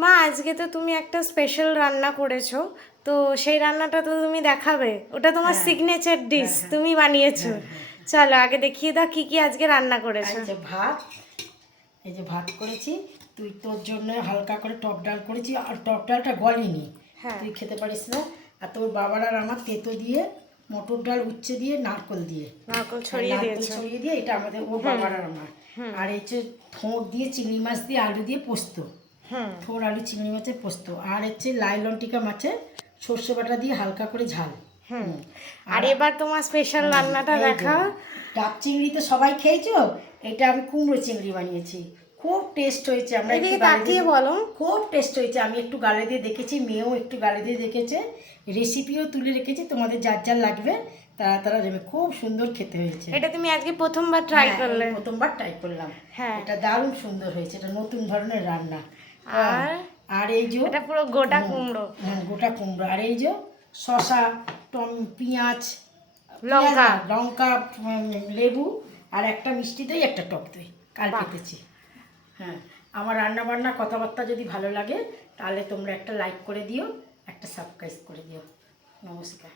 মা আজকে তো তুমি একটা স্পেশাল রান্না করেছো, তো সেই রান্নাটা তো তুমি দেখাবে। ওটা তোমার সিগনেচার ডিশ, তুমি বানিয়েছো। চলো আগে দেখিয়ে দাও কি কি আজকে রান্না করেছো। এই যে ভাত, এই যে ভাত করেছি, তুই তোর জন্য হালকা করে টক ডাল করেছি, আর টক ডালটা গলেনি, তুই খেতে পারিস না। আর তোর বাবার আর আমার তেতো দিয়ে, মটর ডাল উচ্ছে দিয়ে, নারকল দিয়ে, নারকল নারকল ছড়িয়ে দিয়ে, এটা আমাদের ওর বাবার আর আমার। আর এই যে থোড় দিয়ে, চিংড়ি মাছ দিয়ে, আলু দিয়ে পোস্ত, থোড় আলু চিংড়ি মাছের পোস্ত, আর হচ্ছে লাইলন টিকা মাছের সর্ষে বাটা দিয়ে হালকা করে ঝাল। আর এবার তোমার স্পেশাল রান্নাটা দেখাও। ডাব চিংড়ি তো সবাই খেয়েছো, এটা আমি কুমড়ো চিংড়ি বানিয়েছি, খুব টেস্ট হয়েছে। আমরা এদিকে তাকিয়ে বলো। খুব টেস্ট হয়েছে, আমি একটু গালে দিয়ে দেখেছি, মেয়েও একটু গালে দিয়ে দেখেছে, রেসিপিও তুলে রেখেছি, তোমাদের যার যার লাগবে তারা তারা দেবে। খুব সুন্দর খেতে হয়েছে। এটা তুমি আজকে প্রথমবার ট্রাই করলে? প্রথমবার ট্রাই করলাম। হ্যাঁ, এটা দারুণ সুন্দর হয়েছে, এটা নতুন ধরনের রান্না। আর এই যে এটা পুরো গোটা কুমড়ো। গোটা কুমড়ো, আর এই যে শসা, পেঁয়াজ, লঙ্কা, লঙ্কা, লেবু, আর একটা মিষ্টি দই, একটা টক দই কাল পেতেছি। হ্যাঁ, আমার রান্না বান্না কথাবার্তা যদি ভালো লাগে তাহলে তোমরা একটা লাইক করে দিও, একটা সাবস্ক্রাইব করে দিও। নমস্কার।